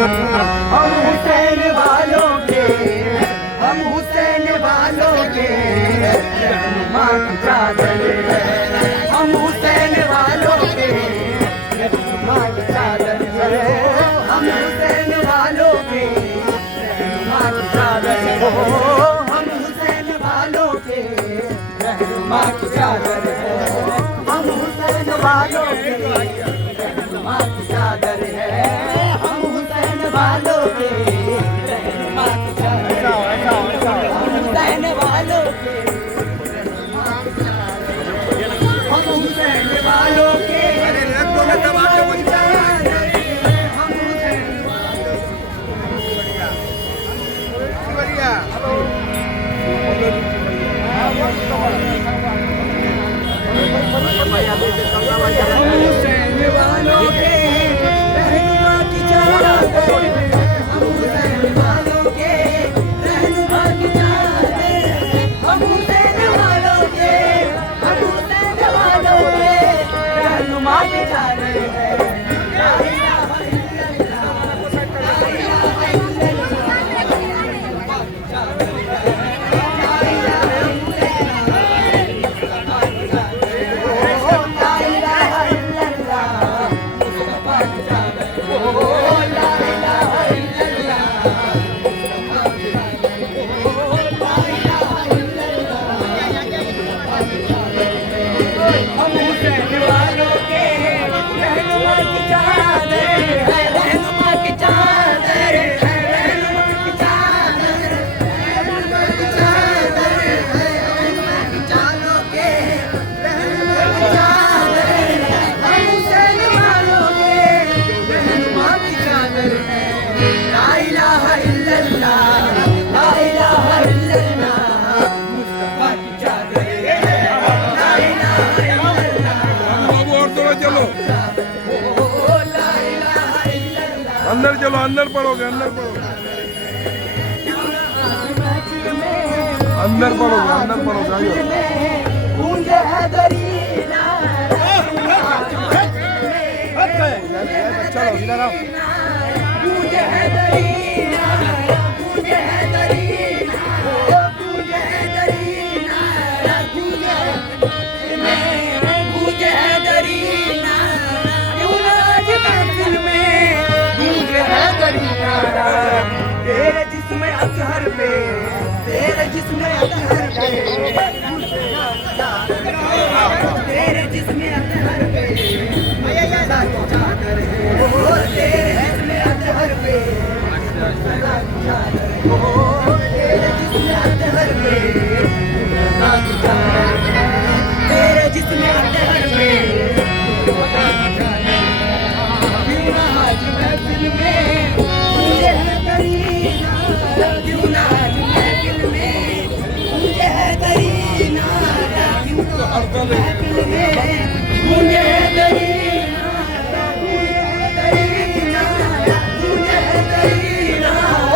हम हुसैन वालों के, हम हुसैन वालों के रहनुमा की चादर है। हम हुसैन वालों के रहनुमा की चादर है। हम हुसैन वालों के रहनुमा की चादर है। हम हुसैन वालों के रहनुमा की चादर है। हम हुसैन वालों के रहनुमा की चादर है। हम हुसैन वालों के रहनुमा की चादर है। हम हुसैन वालों के रहनुमा की चादर है। हम हुसैन वालों के रहनुमा की चादर है। हम हुसैन वालों के रहनुमा की चादर है। हम हुसैन वालों के रहनुमा की चादर है। हम हुसैन वालों के, हम हुसैन वालों के रहनुमा की चादर है। ला इलाहा इल्लल्लाह, ला इलाहा इल्लल्लाह, रहनुमा की चादर है। ला इलाहा इल्लल्लाह, मुस्तफा की चादर है। ओ ला इलाहा इल्लल्लाह, मुस्तफा की चादर है। ओ ला इलाहा इल्लल्लाह, मुस्तफा की चादर है। हम हुसैन वालों के रहनुमा की चादर है। रहनुमा की चादर है। रहनुमा की चादर है। रहनुमा की चादर है। रहनुमा की चादरों के रहनुमा की चादर है। हम हुसैन वालों के रहनुमा की चादर है। ला इलाहा इल्लल्लाह, ला इलाहा इल्लल्लाह, मुस्तफा की चादर है। ला इलाहा इल्लल्लाह, बाबू और थोड़ा चलो, ओ ला इलाहा इल्लल्लाह। अंदर चलो, अंदर पढ़ोगे, अंदर पढ़ोगे, अंदर पढ़ोगे, अंदर पढ़ोगे, आइए। गूंजे हैदरी चलो इधर आओ। गूंजे हैदरी, गूंजे हैदरी, गूंजे हैदरी, गूंजे गूंजे हैदरी, क्यों ना आज महफिल में गूंजे हैदरी नारा। तेरे जिस्म अज़हर पे, तेरे जिस्म अज़हर पे, तेरे जिस्म अज़हर पे सदा की चादर है। ओ तेरे जिस्म अज़हर पे सदा की चादर है। ओ तेरे जिस्म अज़हर पे सदा की चादर है। तेरे जिस्म अज़हर पे सदा की चादर है। क्यों ना आज महफिल में गूंजे हैदरी नारा, क्यों ना आज महफिल में गूंजे हैदरी नारा, क्यों ना आज महफिल में गूंजे हैदरी नारा, गूंजे हैदरी नारा, गूंजे हैदरी नारा,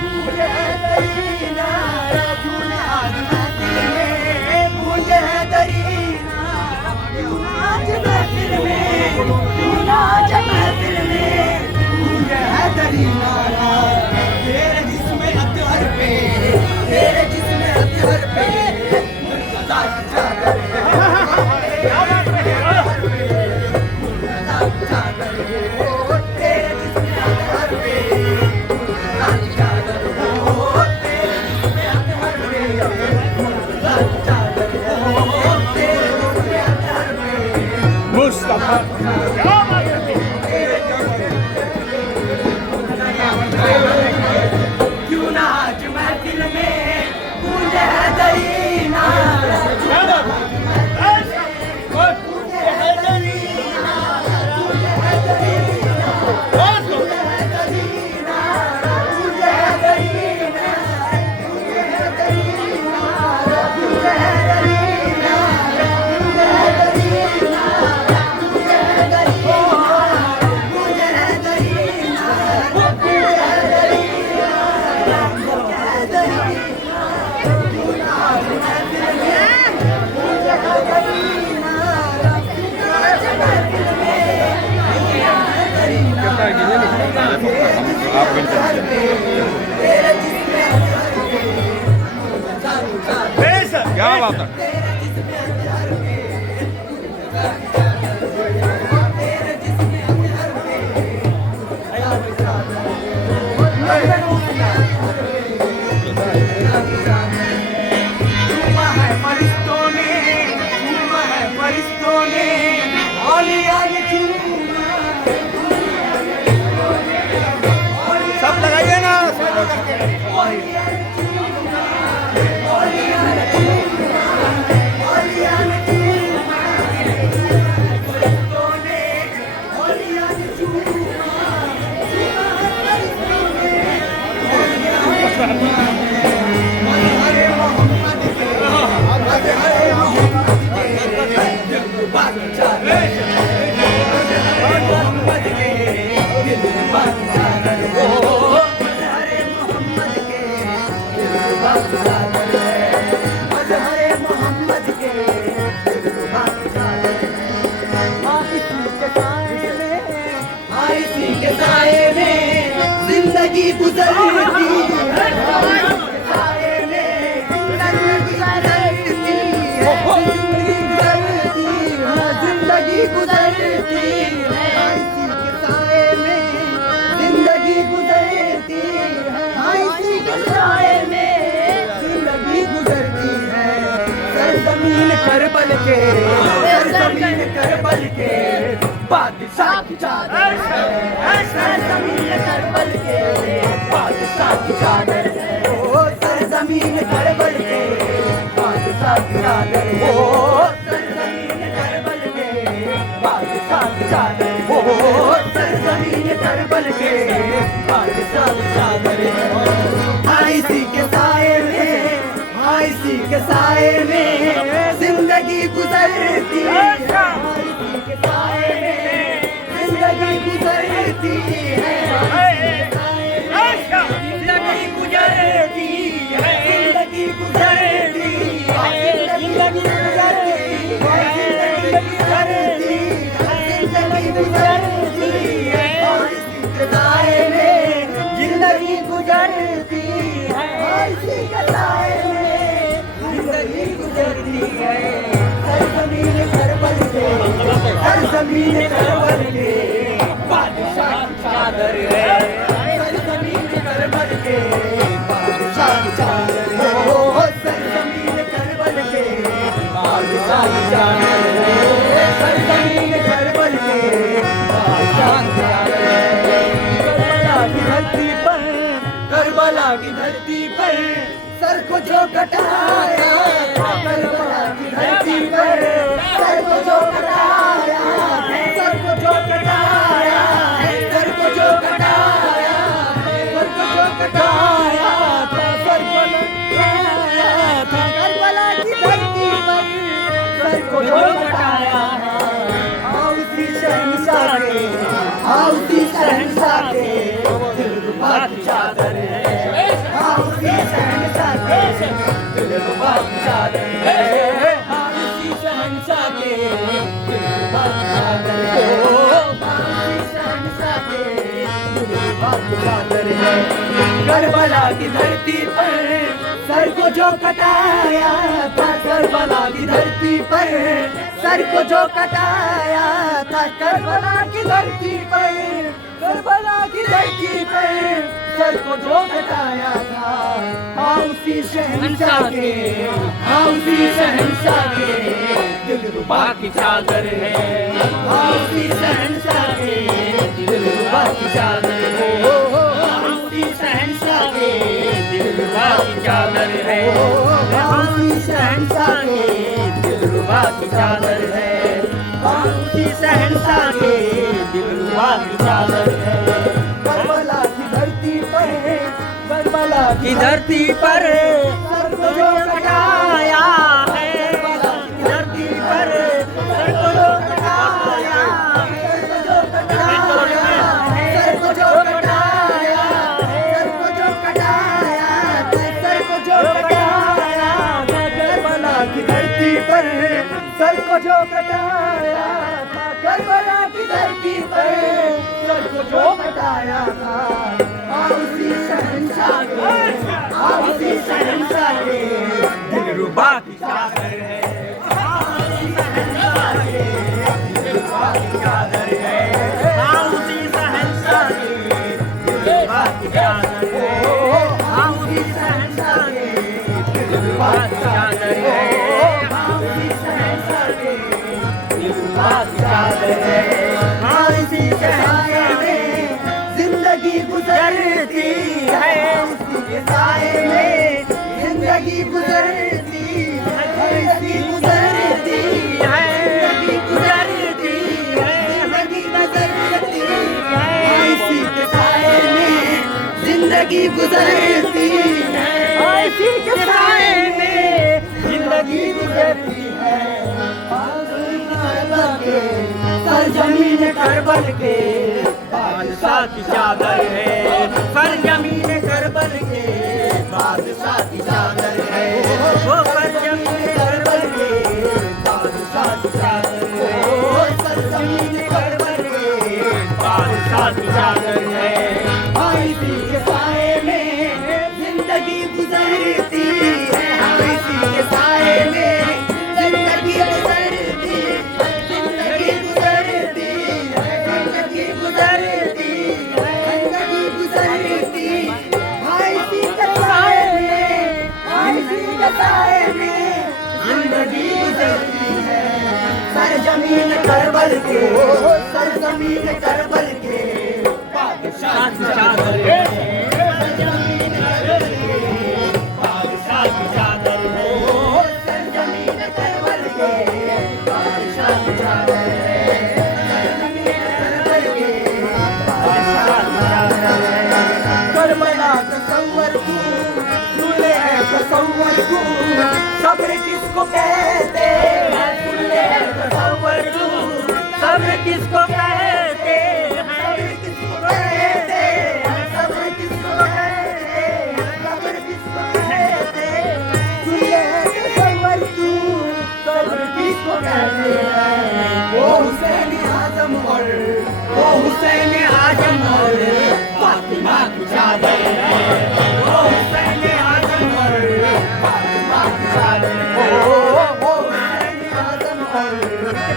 गूंजे हैदरी नारा, क्यों ना आज महफिल में गूंजे हैदरी नारा, क्यों ना आज महफिल में, क्यों ना आज महफिल में गूंजे हैदरी नारा। तेरे जिस्म अज़हर पे, तेरे जिस्म अज़हर पे सदा की चादर है। सदा की चादर है। तेरे जिस्म अज़हर पे सदा की चादर है। तेरे जिस्म अज़हर पे सदा की चादर है। तेरे जिस्म अज़हर पे मुस्तफा क्यों ना आज महफिल में गूंजे हैदरी नारा, गूंजे हैदरी नारा, गूंजे हैदरी नारा, गूंजे हैदरी नारा, गूंजे हैदरी नारा, गूंजे हैदरी नारा, गूंजे हैदरी नारा, गूंजे हैदरी नारा, गूंजे हैदरी आप मेंटेन क्या बात है। सब लगाइए ना। जिंदगी गुजरती है, जिंदगी गुजरती है, जिंदगी गुजरती है, इसी के साए में जिंदगी गुजरती है। सरजमीन करबल के, सरजमीन करबल के बादशाह की चादर है, सरजमीन करबल के बादशाह की चादर है, ओ सरजमीन करबल के बादशाह की चादर, ओ सरजमीन करबल के बादशाह की चादर, ओ सरजमीन करबल के बादशाह की चादर है। इसी के साए में, इसी के साए में जिंदगी गुजरती है, इसी के साए में जिंदगी गुजरती है, जिंदगी गुजरती है, जिंदगी गुजरती है, जिंदगी गुजरती है, जिंदगी गुजरती है, इसी के साए में जिंदगी गुजरती है, इसी के साए में जिंदगी गुजरती है। सरजमीन करबल के, सरजमीन करबल के बादशाह की चादर है, सरजमीन करबल के बादशाह की चादर, ओ सरजमीन करबल के बादशाह की चादर है, सरजमीन करबल के बादशाह की चादर है। करबला की धरती पर, करबला की धरती पर सर को जो कटाया, करबला की धरती पर सर को जो कटाया, सर को जो कटाया, सर को जो कटाया, सर को जो कटाया, सर को लगाया था, करबला की धरती पर सर को जो कटाया। उसी शहंशाह के, उसी शहंशाह के दिलरुबा की चादर है, उसी शहंशाह के दिलरुबा की चादर है, उसी शहंशाह के दिलरुबा की चादर है, उसी शहंशाह के दिलरुबा की चादर है। करबला की धरती पर सर को जो कटाया था, करबला की धरती पर सर को जो कटाया था, करबला की धरती पर, करबला की धरती पर सर को जो कटाया था, उसी शहंशाह के, उसी शहंशाह के दिलरुबा की चादर है, उसी शहंशाह के दिलरुबा की चादर है, उसी शहंशाह के दिलरुबा की चादर है, उसी शहंशाह के दिलरुबा की चादर है, उसी शहंशाह के दिलरुबा की चादर है। करबला की धरती पर, करबला की धरती पर सर को जो कटाया है, करबला की धरती पर सर को जो कटाया, सर को जो कटाया, सर को जो कटाया, सर को जो कटाया, सर को जो कटाया, करबला की धरती पर सर को जो कटाया था, करबला की धरती पर सर को जो कटाया था, की चादर है, हाँ उसी शहंशाह की दिलरुबा की चादर है, हाँ उसी शहंशाह की दिलरुबा की चादर है, हाँ उसी शहंशाह की दिलरुबा की चादर है, हाँ इसी के साए में जिंदगी गुजरती है, उसी के साए में जिंदगी गुजरती है, जिंदगी गुजरती है, जिंदगी गुजरती है, जिंदगी गुजरती है, इसी के साए में जिंदगी गुजरती है, इसी के साए में जिंदगी गुजरती है। सरजमीन करबल के बादशाह की चादर है, सरजमीन करबल के बादशाह की चादर है, वो सरजमीन करबल के बादशाह की चादर है, वो सरजमीन करबल के बादशाह की चादर है, हाँ इसी के साए में जिंदगी गुजरती है, हाँ इसी के साए में जिंदगी गुजरती है, जिंदगी गुजरती है, जिंदगी गुजरती है, जिंदगी गुजरती है, हाँ इसी के साए में, हाँ इसी के साए में जिंदगी गुजरती है। सरजमीन करबल के, सरजमीन करबल के बादशाह की चादर है, सरजमीन करबल के बादशाह की चादर है, सरजमीन करबल के बादशाह की चादर है, सरजमीन करबल के बादशाह की चादर है। करबला तसव्वुर तू, सुन ले तसव्वुर तू, सब्र किसको कहते हैं, सुन ले तसव्वुर तू, सब्र किसको कहते हैं, सब्र किसको कहते हैं, सब्र किसको कहते हैं, सब्र किसको कहते हैं, सुन ले तसव्वुर तू, सब्र किसको कहते हैं, वो हुसैन आजम और वो हुसैन आजम और फातिमा की चादर है, वो हुसैन आजम और फातिमा की चादर है, वो हुसैन आजम और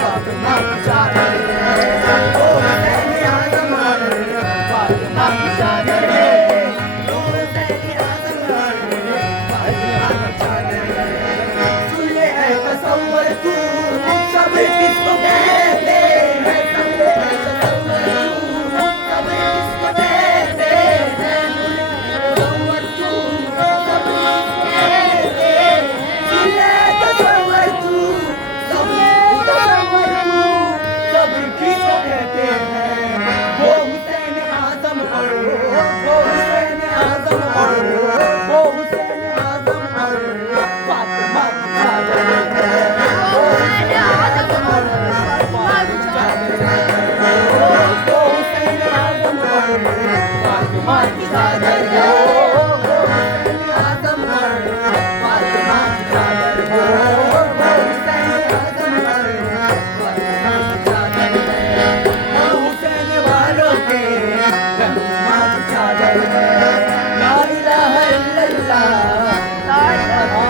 फातिमा की चादर है, वो हुसैन आजम और फातिमा की चादर है, वो हुसैन आजम और फातिमा की चादर है। सुन ले है तसव्वुर तू, सब्र किसको कहते हैं, सुन ले है तसव्वुर तू, सब्र किसको कहते हैं, तसव्वुर तू, सब्र किसको कहते हैं, सुन ले तसव्वुर तू, सब्र किसको कहते हैं, वो हुसैन आजम और वो हुसैन आजम और वो हुसैन आजम और फातिमा की चादर है, वो हुसैन आजम और फातिमा की चादर है, वो हुसैन आजम और फातिमा की चादर है, वो हुसैन आजम और फातिमा की चादर है, वो हुसैन आजम और फातिमा की चादर है, वो हुसैन वालों के रहनुमा की चादर है, ला इलाहा इल्लल्लाह, ला इलाहा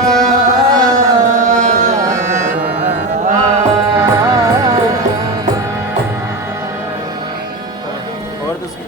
और दूसरी